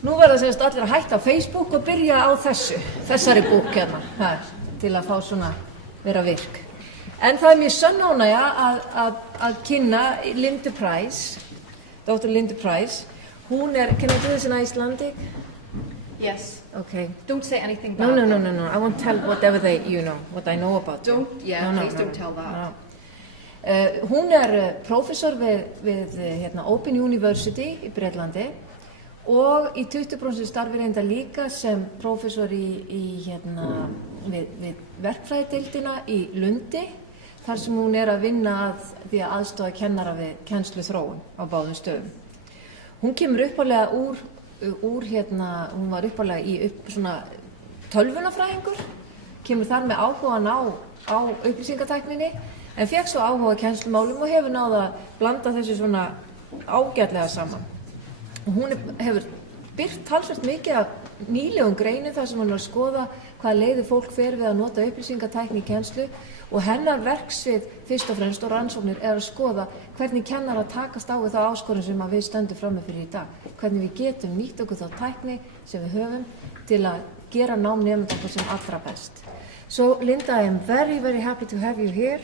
Nú verða semst allir að hætta á Facebook og byrja á þessari bók hérna, til að fá svona vera virk. En það mjög sönn ánægja að kynna Linda Price, Dr. Linda Price. Hún can I do this in Icelandic? Yes. Okay. Don't say anything bad. No. I won't tell whatever what I know about you. Please don't tell that. Hún prófessor við Open University í Bretlandi og í 20% starfi reynda líka sem prófessor við verkfræðideildina í Lundi, þar sem hún að vinna að því að aðstoða kennara við kennsluþróun á báðum stöðum. Hún kemur upphaflega hún var upphaflega í svona tölvunafræðingur, kemur þar með áhugan á upplýsingatækninni, en fékk svo áhuga kennslumálum og hefur náð að blanda þessu svona ágætlega saman. Og hún hefur birt talsvert mikið af nýlegum greinum þar sem hún að skoða hvaða leiðir fólk fer við að nota upplýsingatækni í kennslu og hennar verksvið fyrst og fremst og rannsóknir að skoða hvernig kennarar takast á við þá áskorun sem við stöndum frammi fyrir í dag. Hvernig við getum nýtt okkur þá tækni sem við höfum til að gera nám nemenda okkur sem allra best. So Linda, I am very, very happy to have you here.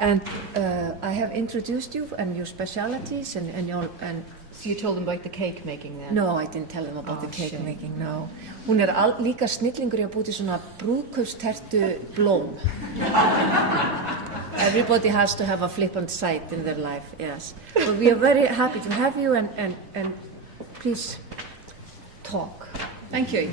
And I have introduced you and your specialities and So you told them about the cake making then? No, I didn't tell them about the cake making, no. Hún líka snillingur í að búti svona brúðkaupstertu blóm. Everybody has to have a flippant side in their life, yes. But we are very happy to have you and please talk. Thank you.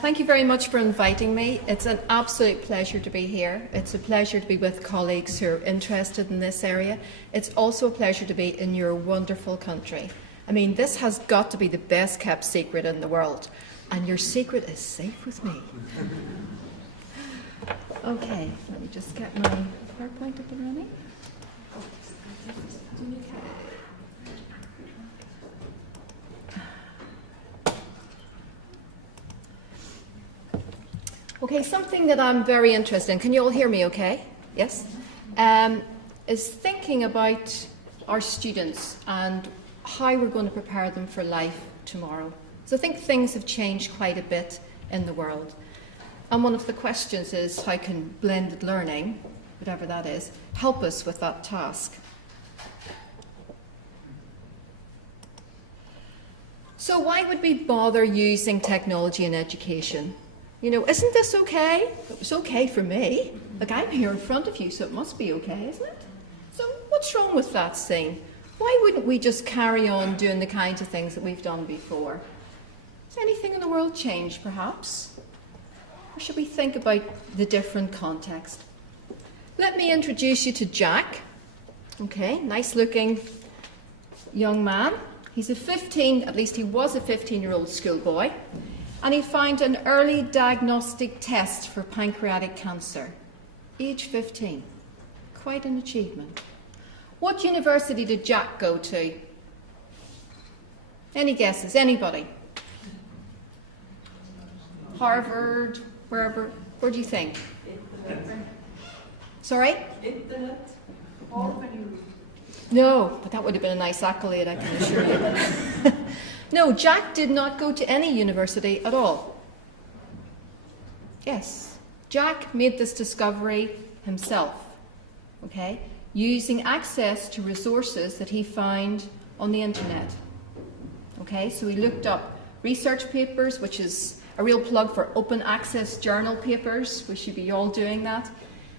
Thank you very much for inviting me. It's an absolute pleasure to be here. It's a pleasure to be with colleagues who are interested in this area. It's also a pleasure to be in your wonderful country. I mean, this has got to be the best kept secret in the world, and your secret is safe with me. Okay, let me just get my PowerPoint up and running. Okay, something that I'm very interested in, can you all hear me okay? Yes? Is thinking about our students and how we're going to prepare them for life tomorrow. So I think things have changed quite a bit in the world. And one of the questions is how can blended learning, whatever that is, help us with that task? So why would we bother using technology in education? You know, isn't this okay? It was okay for me. Like, I'm here in front of you, so it must be okay, isn't it? So what's wrong with that scene? Why wouldn't we just carry on doing the kinds of things that we've done before? Has anything in the world changed, perhaps? Or should we think about the different context? Let me introduce you to Jack. Okay, nice-looking young man. He's at least he was a 15-year-old schoolboy. And he found an early diagnostic test for pancreatic cancer, age 15. Quite an achievement. What university did Jack go to? Any guesses? Anybody? Harvard, wherever? Where do you think? Sorry? Internet. No, but that would have been a nice accolade, I can assure you. No, Jack did not go to any university at all. Yes, Jack made this discovery himself, okay, using access to resources that he found on the internet. Okay, so he looked up research papers, which is a real plug for open access journal papers. We should be all doing that.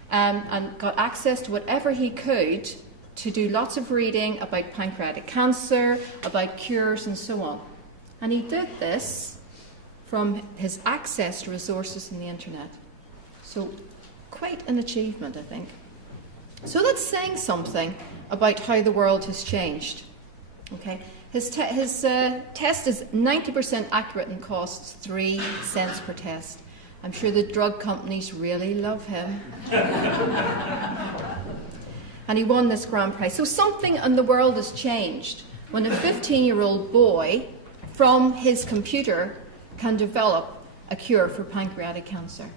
And got access to whatever he could to do lots of reading about pancreatic cancer, about cures and so on. And he did this from his access to resources in the internet. So quite an achievement, I think. So that's saying something about how the world has changed. Okay, his test is 90% accurate and costs 3 cents per test. I'm sure the drug companies really love him. And he won this grand prize. So something in the world has changed when a 15-year-old boy from his computer can develop a cure for pancreatic cancer.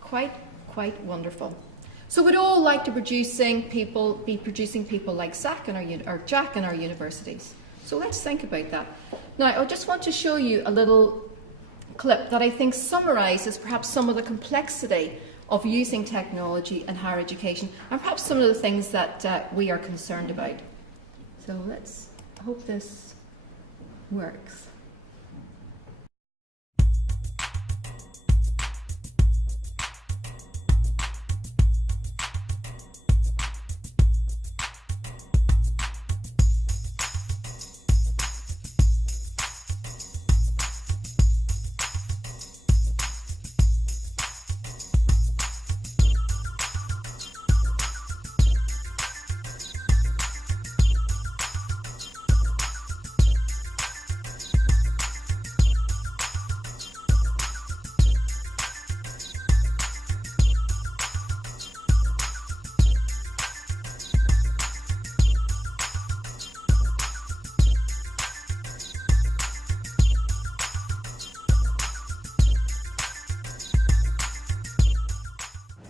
Quite wonderful. So we'd all like to be producing people like Jack in our universities. So let's think about that. Now, I just want to show you a little clip that I think summarizes perhaps some of the complexity of using technology in higher education and perhaps some of the things that we are concerned about. So let's hope this works.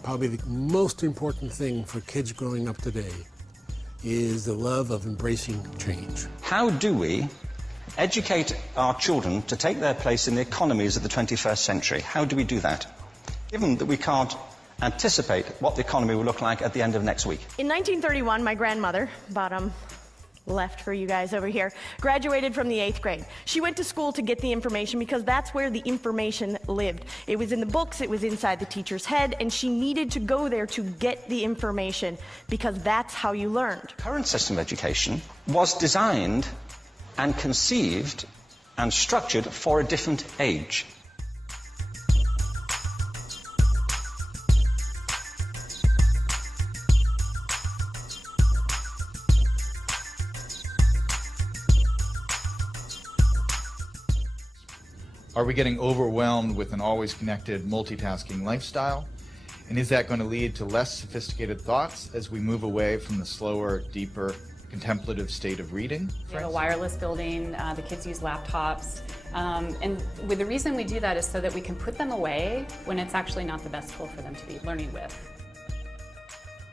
Probably the most important thing for kids growing up today is the love of embracing change. How do we educate our children to take their place in the economies of the 21st century? How do we do that, given that we can't anticipate what the economy will look like at the end of next week? In 1931, my grandmother, bottom left for you guys over here, graduated from the 8th grade. She went to school to get the information because that's where the information lived. It was in the books, it was inside the teacher's head, and she needed to go there to get the information because that's how you learned. The current system of education was designed and conceived and structured for a different age. Are we getting overwhelmed with an always connected, multitasking lifestyle? And is that going to lead to less sophisticated thoughts as we move away from the slower, deeper, contemplative state of reading? We have a wireless building, the kids use laptops, and the reason we do that is so that we can put them away when it's actually not the best tool for them to be learning with.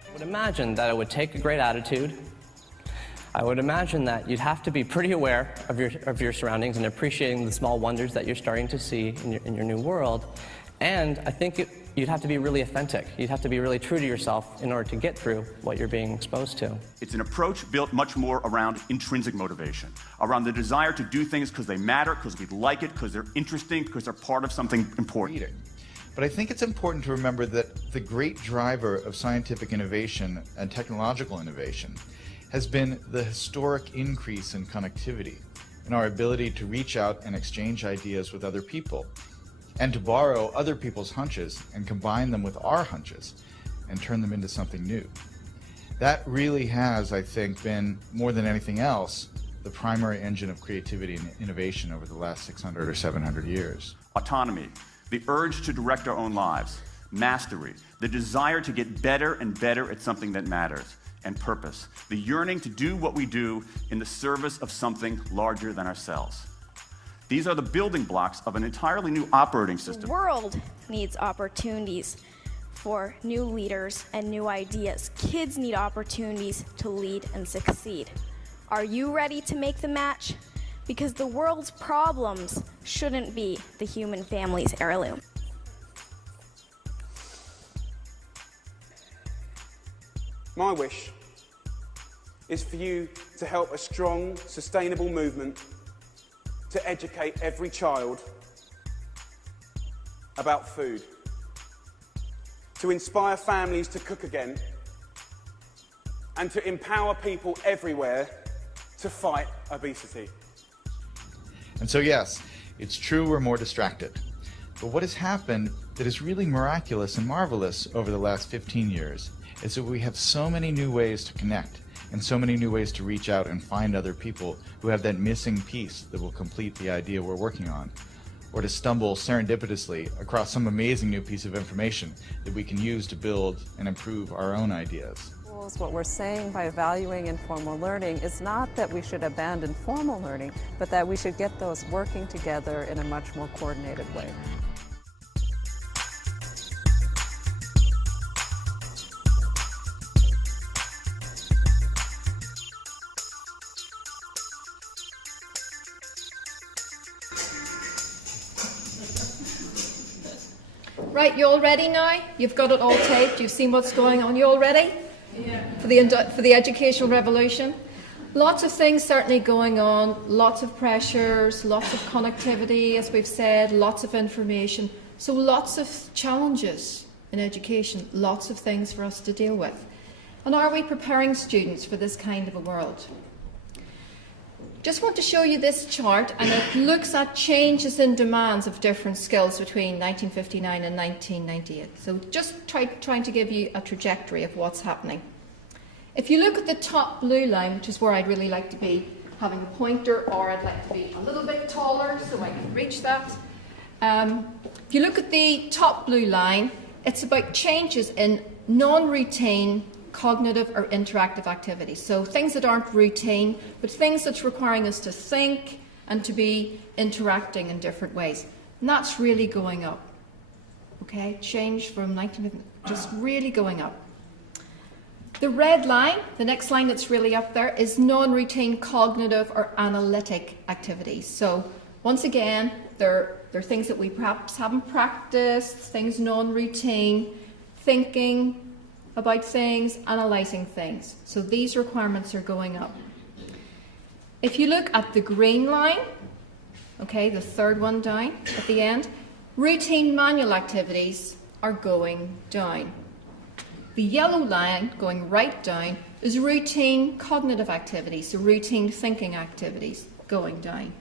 I would imagine that it would take a great attitude. I would imagine that you'd have to be pretty aware of your surroundings and appreciating the small wonders that you're starting to see in your new world. And I think you'd have to be really authentic. You'd have to be really true to yourself in order to get through what you're being exposed to. It's an approach built much more around intrinsic motivation, around the desire to do things because they matter, because we like it, because they're interesting, because they're part of something important. Reading. But I think it's important to remember that the great driver of scientific innovation and technological innovation has been the historic increase in connectivity and our ability to reach out and exchange ideas with other people, and to borrow other people's hunches and combine them with our hunches and turn them into something new. That really has, I think, been, more than anything else, the primary engine of creativity and innovation over the last 600 or 700 years. Autonomy, the urge to direct our own lives, mastery, the desire to get better and better at something that matters, and purpose, the yearning to do what we do in the service of something larger than ourselves. These are the building blocks of an entirely new operating system. The world needs opportunities for new leaders and new ideas. Kids need opportunities to lead and succeed. Are you ready to make the match? Because the world's problems shouldn't be the human family's heirloom. My wish is for you to help a strong, sustainable movement to educate every child about food, to inspire families to cook again, and to empower people everywhere to fight obesity. And so yes, it's true we're more distracted. But what has happened that is really miraculous and marvelous over the last 15 years is that we have so many new ways to connect and so many new ways to reach out and find other people who have that missing piece that will complete the idea we're working on, or to stumble serendipitously across some amazing new piece of information that we can use to build and improve our own ideas. What we're saying by valuing informal learning is not that we should abandon formal learning, but that we should get those working together in a much more coordinated way. Right, you all ready now? You've got it all taped, you've seen what's going on. You all ready? Yeah. For the educational revolution? Lots of things certainly going on, lots of pressures, lots of connectivity, as we've said, lots of information. So lots of challenges in education, lots of things for us to deal with. And are we preparing students for this kind of a world? Just want to show you this chart, and it looks at changes in demands of different skills between 1959 and 1998. So just trying to give you a trajectory of what's happening. If you look at the top blue line, which is where I'd really like to be, having a pointer, or I'd like to be a little bit taller so I can reach that. If you look at the top blue line, it's about changes in non-routine cognitive or interactive activities. So things that aren't routine, but things that's requiring us to think and to be interacting in different ways. And that's really going up. Okay, change from 1950, just really going up. The red line, the next line that's really up there, is non-routine cognitive or analytic activities. So once again, they're things that we perhaps haven't practiced, things non-routine, thinking about things, analysing things. So these requirements are going up. If you look at the green line, okay, the third one down at the end, routine manual activities are going down. The yellow line going right down is routine cognitive activities, so routine thinking activities going down.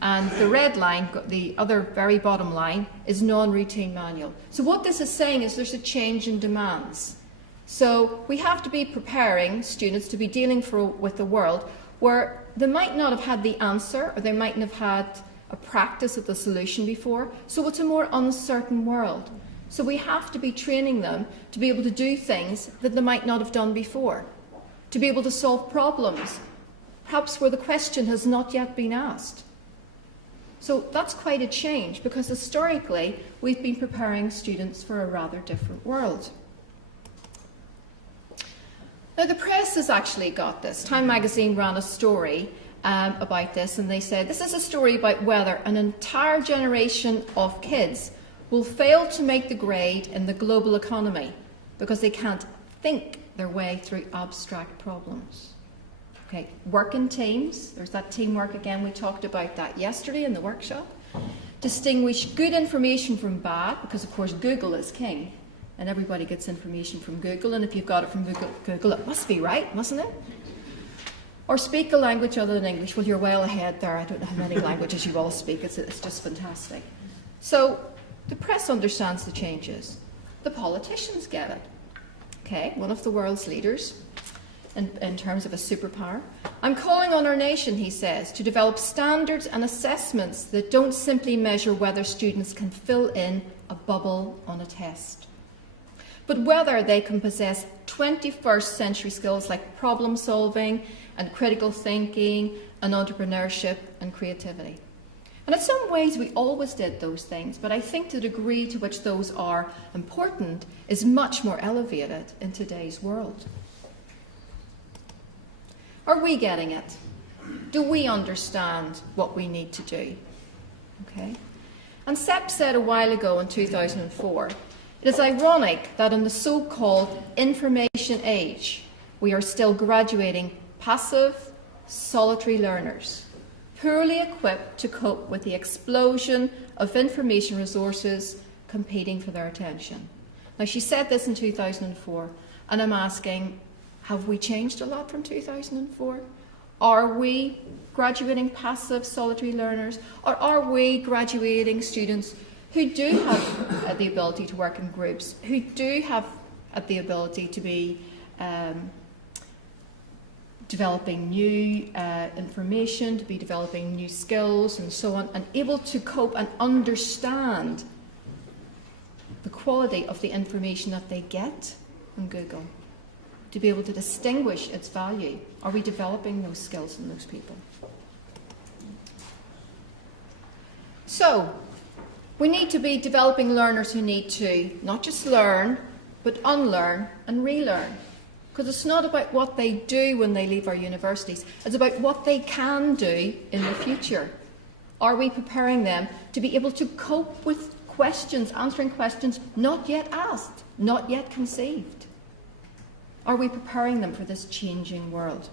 And the red line, the other very bottom line, is non-routine manual. So what this is saying is there's a change in demands. So we have to be preparing students to be dealing with the world where they might not have had the answer, or they mightn't have had a practice of the solution before. So it's a more uncertain world. So we have to be training them to be able to do things that they might not have done before, to be able to solve problems, perhaps where the question has not yet been asked. So that's quite a change, because historically we've been preparing students for a rather different world. Now the press has actually got this. Time magazine ran a story about this, and they said, this is a story about whether an entire generation of kids will fail to make the grade in the global economy because they can't think their way through abstract problems. Okay, work in teams, there's that teamwork again, we talked about that yesterday in the workshop. Distinguish good information from bad, because of course Google is king, and everybody gets information from Google, and if you've got it from Google, it must be right, mustn't it? Or speak a language other than English. Well, you're well ahead there, I don't know how many languages you all speak, it's just fantastic. So, the press understands the changes. The politicians get it. Okay, one of the world's leaders, in terms of a superpower. I'm calling on our nation, he says, to develop standards and assessments that don't simply measure whether students can fill in a bubble on a test, but whether they can possess 21st century skills like problem solving and critical thinking and entrepreneurship and creativity. And in some ways we always did those things, but I think the degree to which those are important is much more elevated in today's world. Are we getting it? Do we understand what we need to do? Okay. And Sepp said a while ago in 2004, it is ironic that in the so-called information age, we are still graduating passive, solitary learners, poorly equipped to cope with the explosion of information resources competing for their attention. Now, she said this in 2004, and I'm asking, have we changed a lot from 2004? Are we graduating passive, solitary learners, or are we graduating students who do have the ability to work in groups, who do have the ability to be developing new information, to be developing new skills and so on, and able to cope and understand the quality of the information that they get on Google, to be able to distinguish its value? Are we developing those skills in those people? So, we need to be developing learners who need to not just learn, but unlearn and relearn. Because it's not about what they do when they leave our universities, it's about what they can do in the future. Are we preparing them to be able to cope with questions, answering questions not yet asked, not yet conceived? Are we preparing them for this changing world?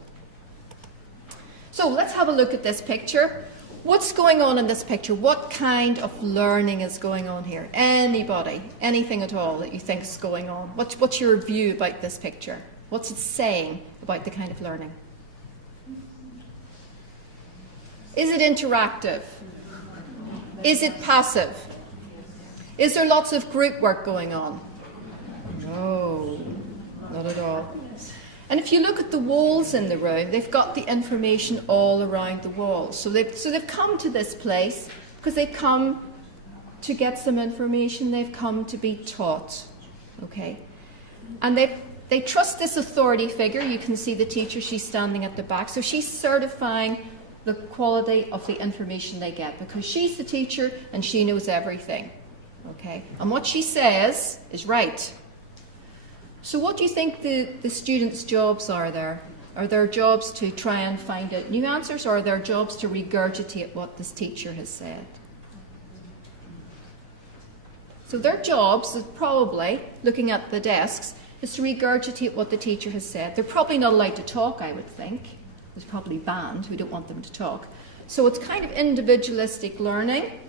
So let's have a look at this picture. What's going on in this picture? What kind of learning is going on here? Anybody? Anything at all that you think is going on? What's your view about this picture? What's it saying about the kind of learning? Is it interactive? Is it passive? Is there lots of group work going on? No, not at all. And if you look at the walls in the room, they've got the information all around the walls. So they've come to this place because they've come to get some information. They've come to be taught, okay? And they trust this authority figure. You can see the teacher, she's standing at the back. So she's certifying the quality of the information they get because she's the teacher and she knows everything, okay? And what she says is right. So what do you think the students' jobs are there? Are their jobs to try and find out new answers, or are their jobs to regurgitate what this teacher has said? So their jobs is probably, looking at the desks, is to regurgitate what the teacher has said. They're probably not allowed to talk, I would think. There's probably banned, we don't want them to talk. So it's kind of individualistic learning.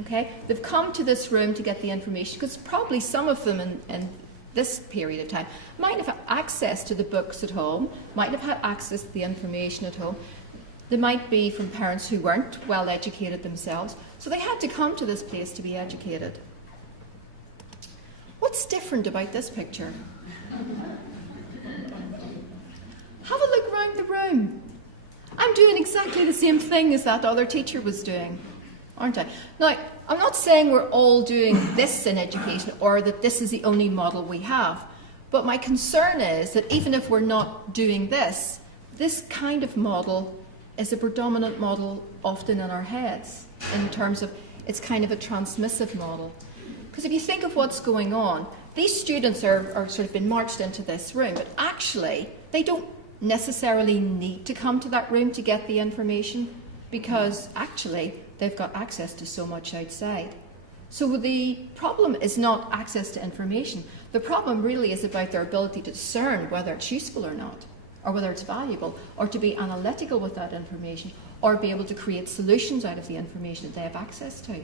Okay? They've come to this room to get the information, because probably some of them in this period of time might have had access to the books at home, might have had access to the information at home. They might be from parents who weren't well educated themselves, so they had to come to this place to be educated. What's different about this picture? Have a look around the room. I'm doing exactly the same thing as that other teacher was doing, aren't I? Now, I'm not saying we're all doing this in education or that this is the only model we have, but my concern is that even if we're not doing this, this kind of model is a predominant model often in our heads in terms of it's kind of a transmissive model. Because if you think of what's going on, these students are sort of been marched into this room, but actually they don't necessarily need to come to that room to get the information because actually they've got access to so much outside. So the problem is not access to information. The problem really is about their ability to discern whether it's useful or not, or whether it's valuable, or to be analytical with that information, or be able to create solutions out of the information that they have access to.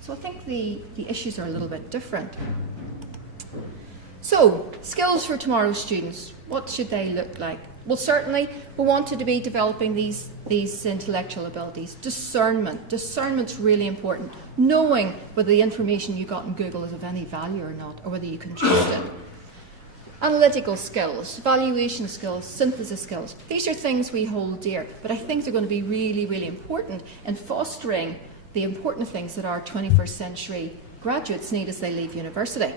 So I think the issues are a little bit different. So, skills for tomorrow's students, what should they look like? Well, certainly we wanted to be developing these intellectual abilities. Discernment. Discernment's really important. Knowing whether the information you got in Google is of any value or not, or whether you can trust it. Analytical skills, evaluation skills, synthesis skills. These are things we hold dear, but I think they're going to be really, really important in fostering the important things that our 21st century graduates need as they leave university.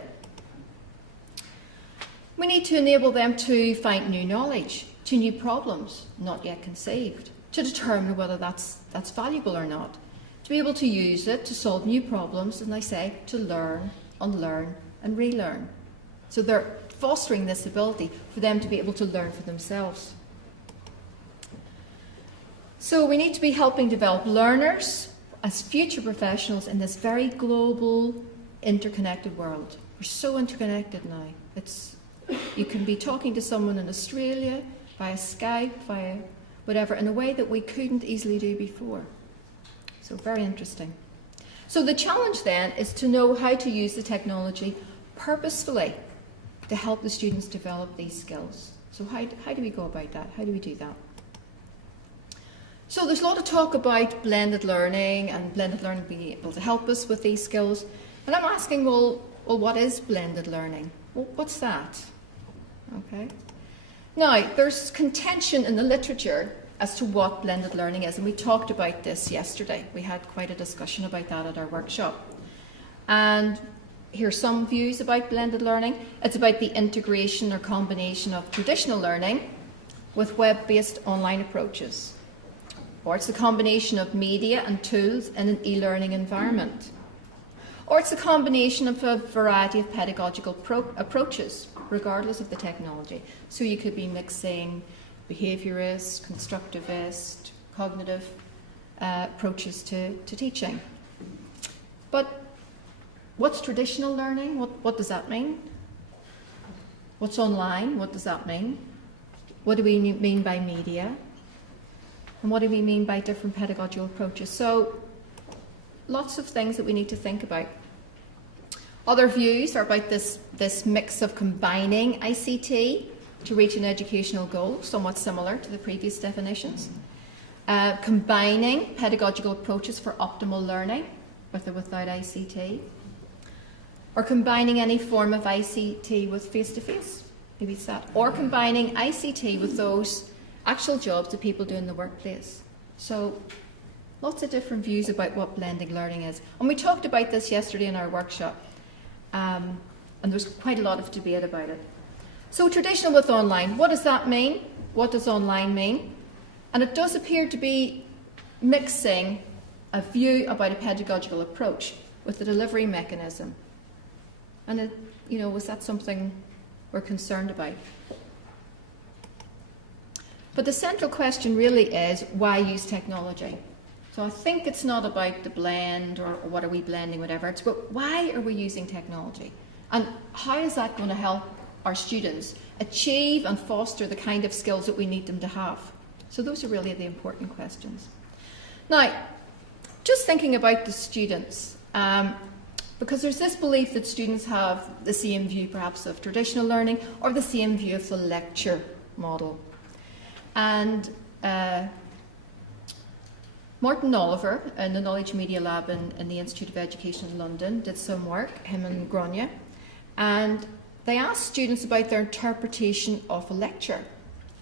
We need to enable them to find new knowledge, to new problems not yet conceived, to determine whether that's valuable or not, to be able to use it to solve new problems, and I say to learn, unlearn and relearn. So they're fostering this ability for them to be able to learn for themselves. So we need to be helping develop learners as future professionals in this very global, interconnected world. We're so interconnected now. You can be talking to someone in Australia via Skype, via whatever, in a way that we couldn't easily do before. So very interesting. So the challenge then is to know how to use the technology purposefully to help the students develop these skills. So how do we go about that? How do we do that? So there's a lot of talk about blended learning and blended learning being able to help us with these skills. And I'm asking, well, what is blended learning? Well, what's that? Okay. Now, there's contention in the literature as to what blended learning is, and we talked about this yesterday. We had quite a discussion about that at our workshop. And here's some views about blended learning. It's about the integration or combination of traditional learning with web-based online approaches. Or it's a combination of media and tools in an e-learning environment. Or it's a combination of a variety of pedagogical approaches, regardless of the technology. So you could be mixing behaviourist, constructivist, cognitive approaches to teaching. But What's traditional learning? What does that mean? What's online? What does that mean? What do we mean by media? And what do we mean by different pedagogical approaches? So, lots of things that we need to think about. Other views are about this mix of combining ICT to reach an educational goal, somewhat similar to the previous definitions. Combining pedagogical approaches for optimal learning, with or without ICT. Or combining any form of ICT with face-to-face, maybe it's that. Or combining ICT with those actual jobs that people do in the workplace. So, lots of different views about what blended learning is. And we talked about this yesterday in our workshop. And there was quite a lot of debate about it. So traditional with online, what does that mean? What does online mean? And it does appear to be mixing a view about a pedagogical approach with the delivery mechanism. And was that something we're concerned about? But the central question really is, why use technology? So I think it's not about the blend or what are we blending, whatever. It's about why are we using technology? And how is that going to help our students achieve and foster the kind of skills that we need them to have? So those are really the important questions. Now, just thinking about the students, because there's this belief that students have the same view perhaps of traditional learning or the same view of the lecture model. And Martin Oliver in the Knowledge Media Lab in the Institute of Education in London did some work, him and Grania, and they asked students about their interpretation of a lecture.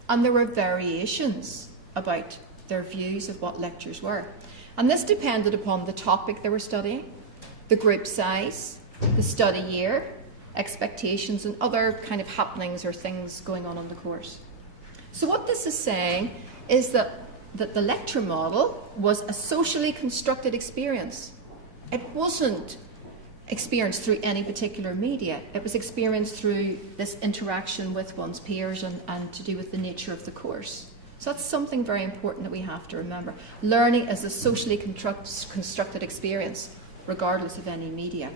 And there were variations about their views of what lectures were. And this depended upon the topic they were studying, the group size, the study year, expectations, and other kind of happenings or things going on in the course. So what this is saying is that the lecture model was a socially constructed experience. It wasn't experienced through any particular media. It was experienced through this interaction with one's peers and to do with the nature of the course. So that's something very important that we have to remember. Learning is a socially constructed experience, regardless of any media.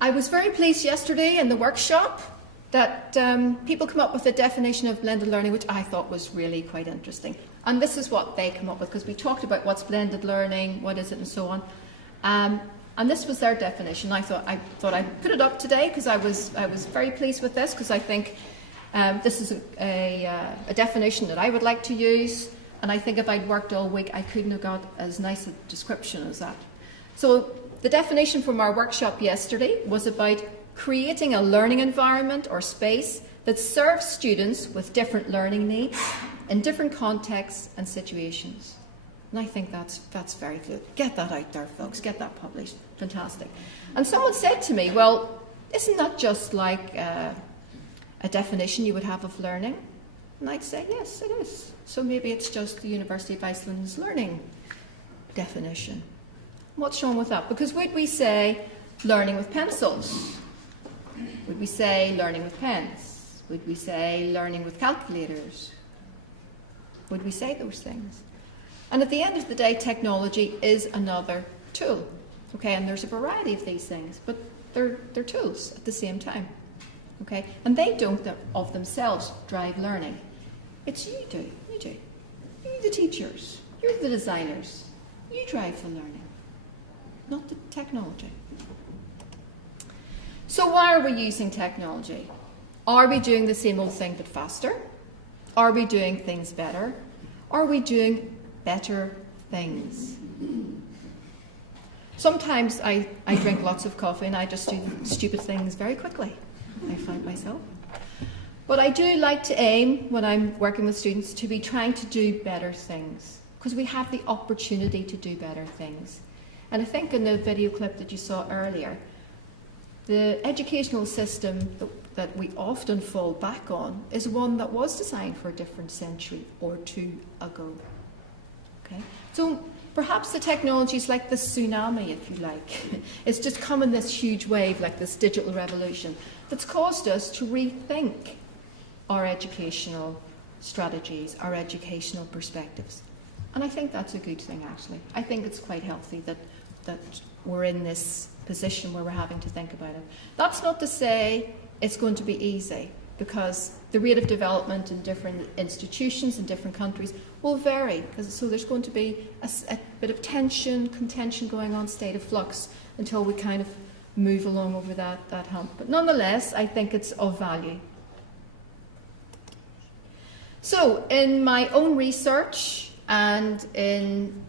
I was very pleased yesterday in the workshop that people come up with a definition of blended learning, which I thought was really quite interesting. And this is what they come up with, because we talked about what's blended learning, what is it, and so on. And this was their definition. I thought I'd put it up today because I was very pleased with this, because I think this is a definition that I would like to use. And I think if I'd worked all week, I couldn't have got as nice a description as that. So the definition from our workshop yesterday was about creating a learning environment or space that serves students with different learning needs in different contexts and situations. And I think that's very good. Get that out there, folks. Get that published. Fantastic. And someone said to me, well, isn't that just like a definition you would have of learning? And I'd say, yes, it is. So maybe it's just the University of Iceland's learning definition. What's wrong with that? Because would we say learning with pencils? Would we say learning with pens? Would we say learning with calculators? Would we say those things? And at the end of the day, technology is another tool. Okay, and there's a variety of these things, but they're tools at the same time. Okay, and they don't of themselves drive learning. It's you do. You're the teachers. You're the designers. You drive the learning, not the technology. So why are we using technology? Are we doing the same old thing but faster? Are we doing things better? Are we doing better things? Sometimes I drink lots of coffee and I just do stupid things very quickly, I find myself. But I do like to aim, when I'm working with students, to be trying to do better things, because we have the opportunity to do better things. And I think in the video clip that you saw earlier, the educational system that we often fall back on is one that was designed for a different century or two ago. Okay? So perhaps the technology is like the tsunami, if you like. It's just come in this huge wave, like this digital revolution, that's caused us to rethink our educational strategies, our educational perspectives. And I think that's a good thing, actually. I think it's quite healthy that that we're in this position where we're having to think about it. That's not to say it's going to be easy, because the rate of development in different institutions in different countries will vary. So there's going to be a bit of tension, contention going on, state of flux, until we kind of move along over that hump. But nonetheless, I think it's of value. So in my own research and in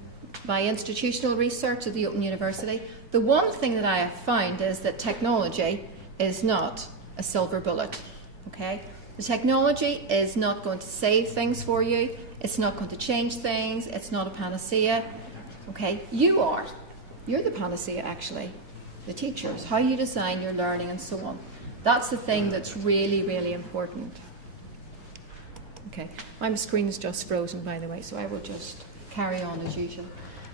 my institutional research at the Open University, the one thing that I have found is that technology is not a silver bullet. Okay? The technology is not going to save things for you. It's not going to change things. It's not a panacea. Okay? You are. You're the panacea, actually. The teachers, how you design your learning and so on. That's the thing that's really, really important. Okay. My screen is just frozen, by the way, so I will just carry on as usual.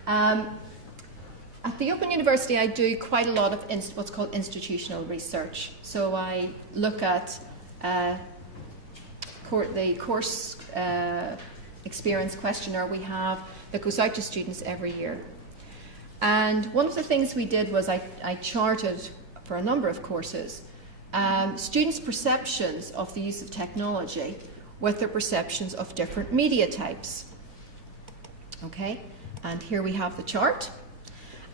At the Open University, I do quite a lot of what's called institutional research. So I look at the course experience questionnaire we have that goes out to students every year. And one of the things we did was I charted for a number of courses students' perceptions of the use of technology with their perceptions of different media types. Okay, and here we have the chart.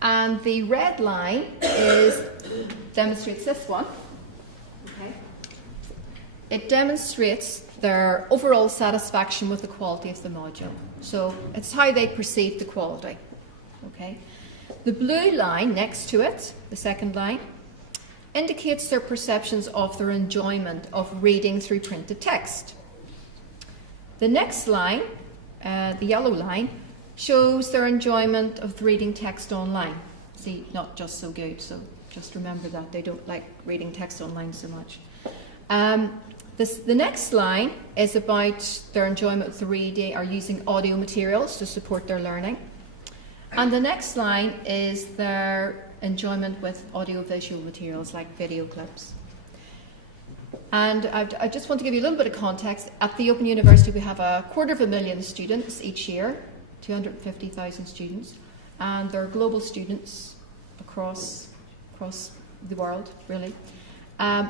And the red line demonstrates this one. Okay. It demonstrates their overall satisfaction with the quality of the module. So it's how they perceive the quality. Okay. The blue line next to it, the second line, indicates their perceptions of their enjoyment of reading through printed text. The next line, the yellow line, shows their enjoyment of reading text online. See, not just so good, so just remember that. They don't like reading text online so much. The next line is about their enjoyment of reading or using audio materials to support their learning. And the next line is their enjoyment with audio-visual materials like video clips. And I just want to give you a little bit of context. At the Open University, we have 250,000 students each year, 250,000 students, and they're global students across the world, really.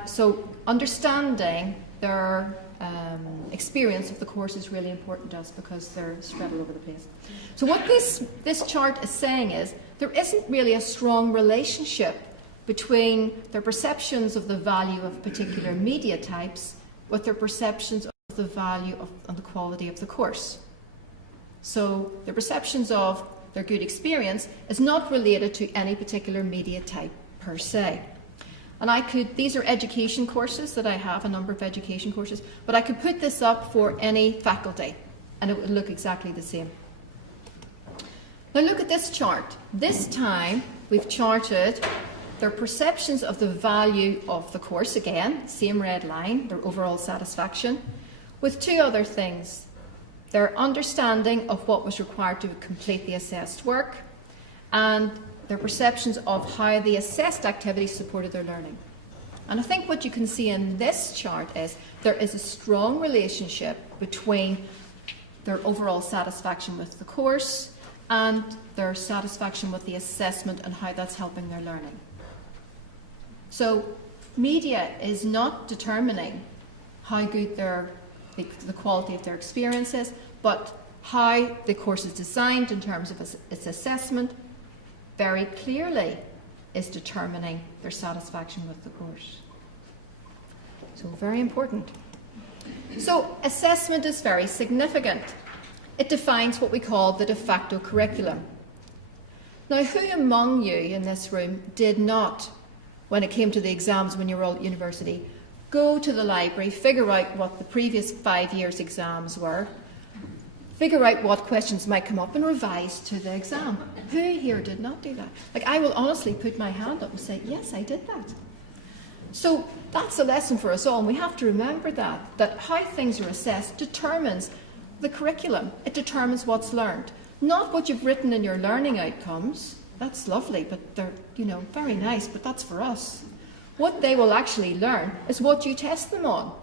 So understanding their experience of the course is really important to us because they're spread all over the place. So what this chart is saying is there isn't really a strong relationship between their perceptions of the value of particular media types with their perceptions of the value and the quality of the course. So the perceptions of their good experience is not related to any particular media type per se. And these are education courses that I have, a number of education courses, but I could put this up for any faculty and it would look exactly the same. Now look at this chart. This time we've charted their perceptions of the value of the course, again, same red line, their overall satisfaction, with two other things. Their understanding of what was required to complete the assessed work and their perceptions of how the assessed activities supported their learning. And I think what you can see in this chart is there is a strong relationship between their overall satisfaction with the course and their satisfaction with the assessment and how that's helping their learning. So media is not determining how good the quality of their experience is, but how the course is designed in terms of its assessment very clearly is determining their satisfaction with the course. So very important. So assessment is very significant. It defines what we call the de facto curriculum. Now, who among you in this room did not, when it came to the exams when you were all at university, go to the library, figure out what the previous 5 years' exams were, figure out what questions might come up and revise to the exam? Who here did not do that? Like, I will honestly put my hand up and say, yes, I did that. So that's a lesson for us all, and we have to remember that how things are assessed determines the curriculum. It determines what's learned. Not what you've written in your learning outcomes. That's lovely, but they're, very nice, but that's for us. What they will actually learn is what you test them on.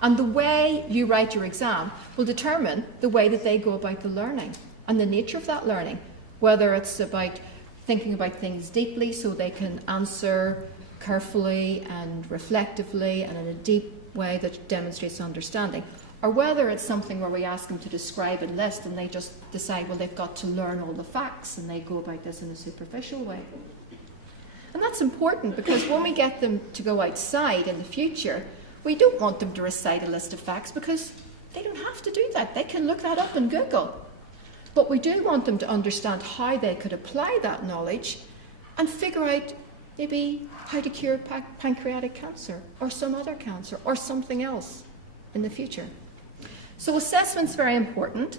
And the way you write your exam will determine the way that they go about the learning and the nature of that learning, whether it's about thinking about things deeply so they can answer carefully and reflectively and in a deep way that demonstrates understanding, or whether it's something where we ask them to describe and list and they just decide, well, they've got to learn all the facts and they go about this in a superficial way. And that's important because when we get them to go outside in the future, we don't want them to recite a list of facts because they don't have to do that. They can look that up in Google. But we do want them to understand how they could apply that knowledge and figure out maybe how to cure pancreatic cancer or some other cancer or something else in the future. So assessment's very important,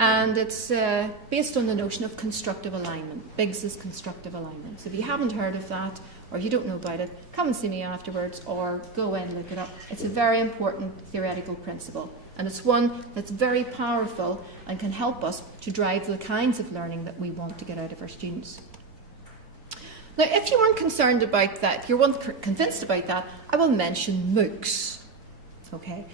and it's based on the notion of constructive alignment. Biggs is constructive alignment. So if you haven't heard of that or you don't know about it, come and see me afterwards or go in and look it up. It's a very important theoretical principle, and it's one that's very powerful and can help us to drive the kinds of learning that we want to get out of our students. Now, if you weren't concerned about that, if you weren't convinced about that, I will mention MOOCs. Okay.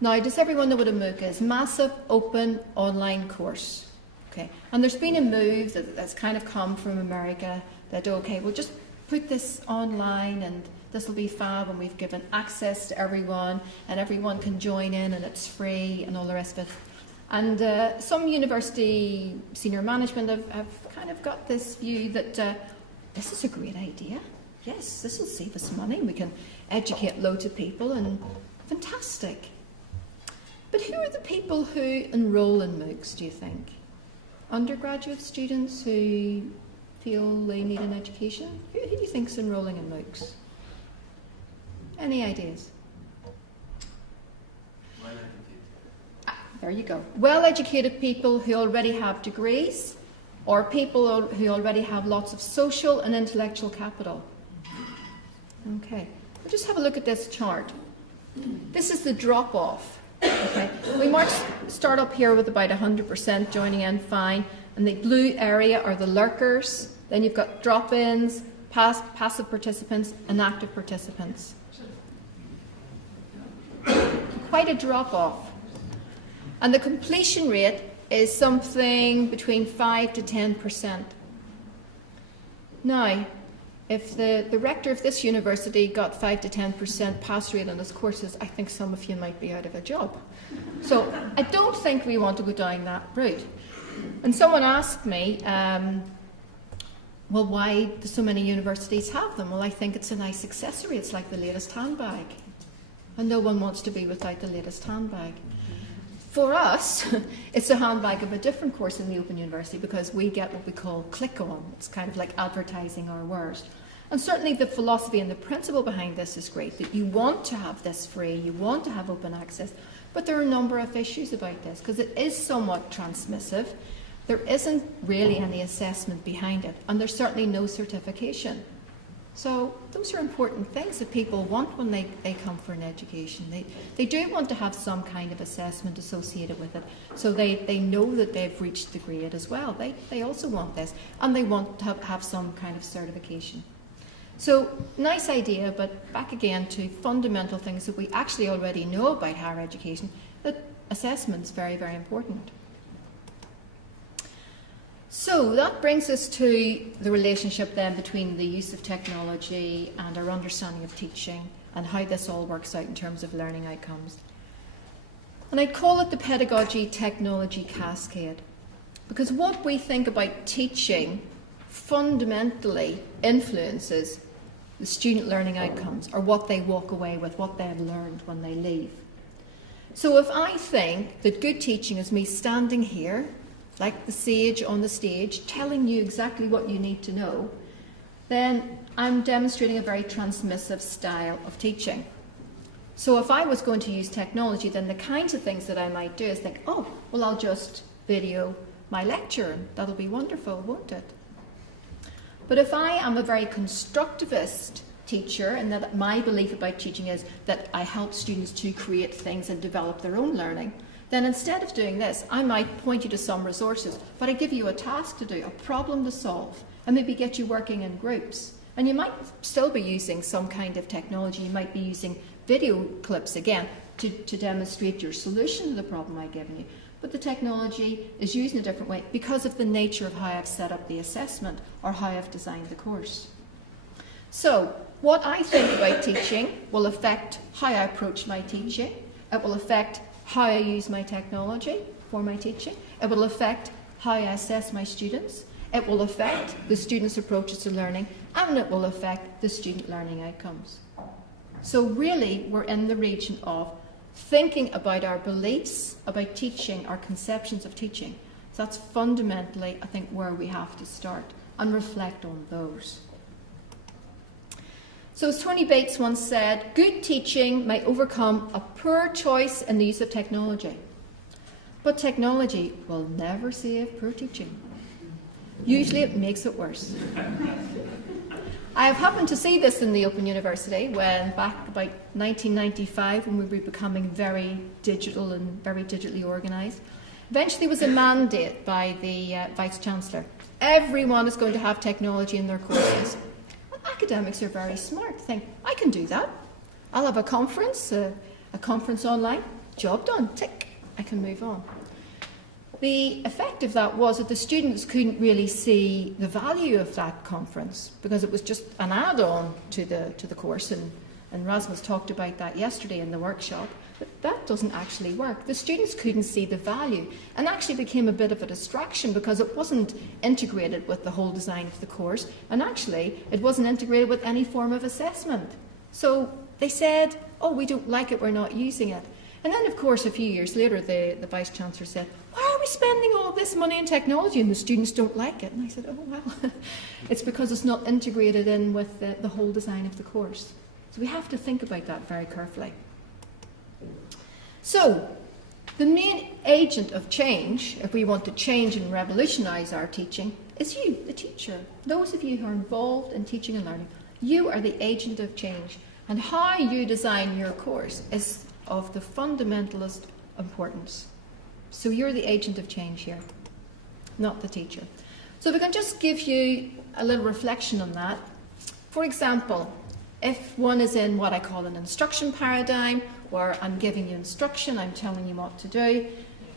Now, does everyone know what a MOOC is? Massive Open Online Course. Okay. And there's been a move that's kind of come from America that, okay, we'll just put this online and this will be fab, and we've given access to everyone and everyone can join in and it's free and all the rest of it. And some university senior management have kind of got this view that this is a great idea. Yes, this will save us money. We can educate loads of people and fantastic. But who are the people who enrol in MOOCs, do you think? Undergraduate students who feel they need an education? Who do you think is enrolling in MOOCs? Any ideas? There you go. Well-educated people who already have degrees, or people who already have lots of social and intellectual capital. Okay, we'll just have a look at this chart. This is the drop-off. Okay, we might start up here with about 100% joining in, fine, and the blue area are the lurkers. Then you've got drop-ins, passive participants, and active participants. Quite a drop-off. And the completion rate is something between 5 to 10%. Now, if the rector of this university got 5 to 10% pass rate on his courses, I think some of you might be out of a job. So I don't think we want to go down that route. And someone asked me, well, why do so many universities have them? Well, I think it's a nice accessory. It's like the latest handbag. And no one wants to be without the latest handbag. For us, it's a handbag of a different course in the Open University because we get what we call click-on. It's kind of like advertising our wares. And certainly the philosophy and the principle behind this is great, that you want to have this free, you want to have open access, but there are a number of issues about this because it is somewhat transmissive. There isn't really any assessment behind it, and there's certainly no certification. So those are important things that people want when they come for an education. They do want to have some kind of assessment associated with it, so they know that they've reached the grade as well. They also want this, and they want to have some kind of certification. So nice idea, but back again to fundamental things that we actually already know about higher education, that assessment's very, very important. So that brings us to the relationship then between the use of technology and our understanding of teaching and how this all works out in terms of learning outcomes. And I call it the pedagogy technology cascade, because what we think about teaching fundamentally influences the student learning outcomes, or what they walk away with, what they've learned when they leave. So if I think that good teaching is me standing here like the sage on the stage, telling you exactly what you need to know, then I'm demonstrating a very transmissive style of teaching. So if I was going to use technology, then the kinds of things that I might do is think, oh, well, I'll just video my lecture, and that'll be wonderful, won't it? But if I am a very constructivist teacher, and that my belief about teaching is that I help students to create things and develop their own learning, then instead of doing this, I might point you to some resources, but I give you a task to do, a problem to solve, and maybe get you working in groups. And you might still be using some kind of technology. You might be using video clips again to demonstrate your solution to the problem I've given you. but the technology is used in a different way because of the nature of how I've set up the assessment or how I've designed the course. So, what I think about teaching will affect how I approach my teaching. It will affect how I use my technology for my teaching. It will affect how I assess my students. It will affect the students' approaches to learning, and it will affect the student learning outcomes. So really, we're in the region of thinking about our beliefs about teaching, our conceptions of teaching. So that's fundamentally, I think, where we have to start and reflect on those. So as Tony Bates once said, good teaching may overcome a poor choice in the use of technology. But technology will never save poor teaching. Usually it makes it worse. I have happened to see this in the Open University when back about 1995, when we were becoming very digital and very digitally organised. Eventually there was a mandate by the Vice-Chancellor. Everyone is going to have technology in their courses. Well, academics are very smart. Think, I can do that. I'll have a conference online, job done, tick, I can move on. The effect of that was that the students couldn't really see the value of that conference because it was just an add-on to the course, and Rasmus talked about that yesterday in the workshop, but that doesn't actually work. The students couldn't see the value and actually became a bit of a distraction because it wasn't integrated with the whole design of the course, and actually it wasn't integrated with any form of assessment. So they said, oh, we don't like it, we're not using it. And then, of course, a few years later, the Vice-Chancellor said, why are we spending all this money in technology and the students don't like it? And I said, oh, well, it's because it's not integrated in with the whole design of the course. So we have to think about that very carefully. So, the main agent of change, if we want to change and revolutionise our teaching, is you, the teacher. Those of you who are involved in teaching and learning, you are the agent of change. And how you design your course is of the fundamentalist importance. So you're the agent of change here, not the teacher. So we can just give you a little reflection on that. For example, if one is in what I call an instruction paradigm, where I'm giving you instruction, I'm telling you what to do,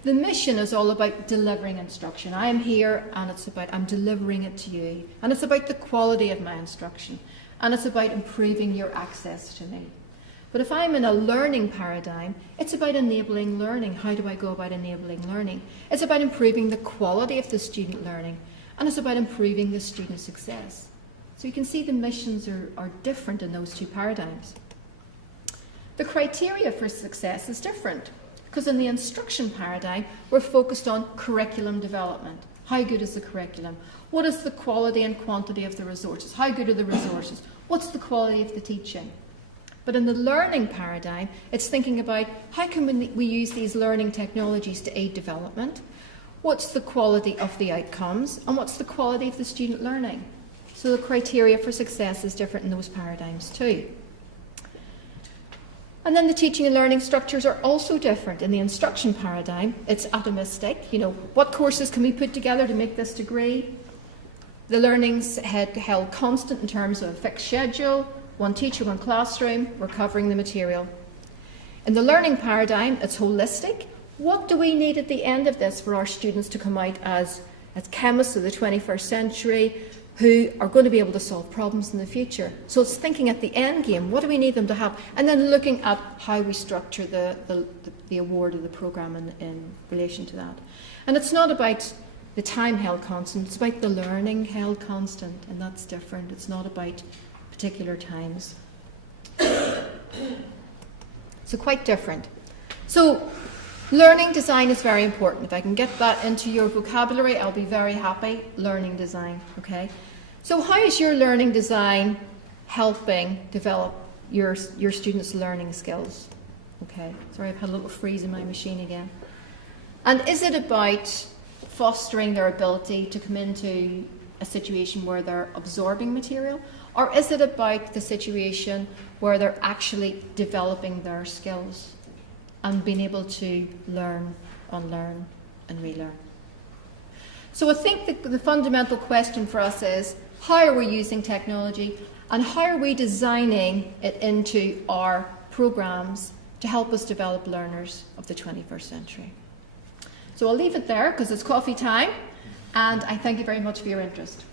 the mission is all about delivering instruction. I'm here and it's about I'm delivering it to you. And it's about the quality of my instruction. And it's about improving your access to me. But if I'm in a learning paradigm, it's about enabling learning. How do I go about enabling learning? It's about improving the quality of the student learning, and it's about improving the student success. So you can see the missions are different in those two paradigms. The criteria for success is different, because in the instruction paradigm, we're focused on curriculum development. How good is the curriculum? What is the quality and quantity of the resources? How good are the resources? What's the quality of the teaching? But in the learning paradigm, it's thinking about how can we use these learning technologies to aid development? What's the quality of the outcomes? And what's the quality of the student learning? So the criteria for success is different in those paradigms too. And then the teaching and learning structures are also different. In the instruction paradigm, it's atomistic. You know, what courses can we put together to make this degree? The learning's held constant in terms of a fixed schedule, one teacher, one classroom, we're covering the material. In the learning paradigm, it's holistic. What do we need at the end of this for our students to come out as chemists of the 21st century who are going to be able to solve problems in the future? So it's thinking at the end game, what do we need them to have? And then looking at how we structure the award of the programme in relation to that. And it's not about the time held constant, it's about the learning held constant, and that's different. It's not about particular times. So quite different. So learning design is very important. If I can get that into your vocabulary, I'll be very happy. Learning design, okay? So how is your learning design helping develop your students' learning skills? Okay, sorry, I've had a little freeze in my machine again. And is it about fostering their ability to come into a situation where they're absorbing material? Or is it about the situation where they're actually developing their skills and being able to learn, unlearn, and relearn? So I think the fundamental question for us is, how are we using technology and how are we designing it into our programs to help us develop learners of the 21st century? So So I'll leave it there because it's coffee time, and I thank you very much for your interest.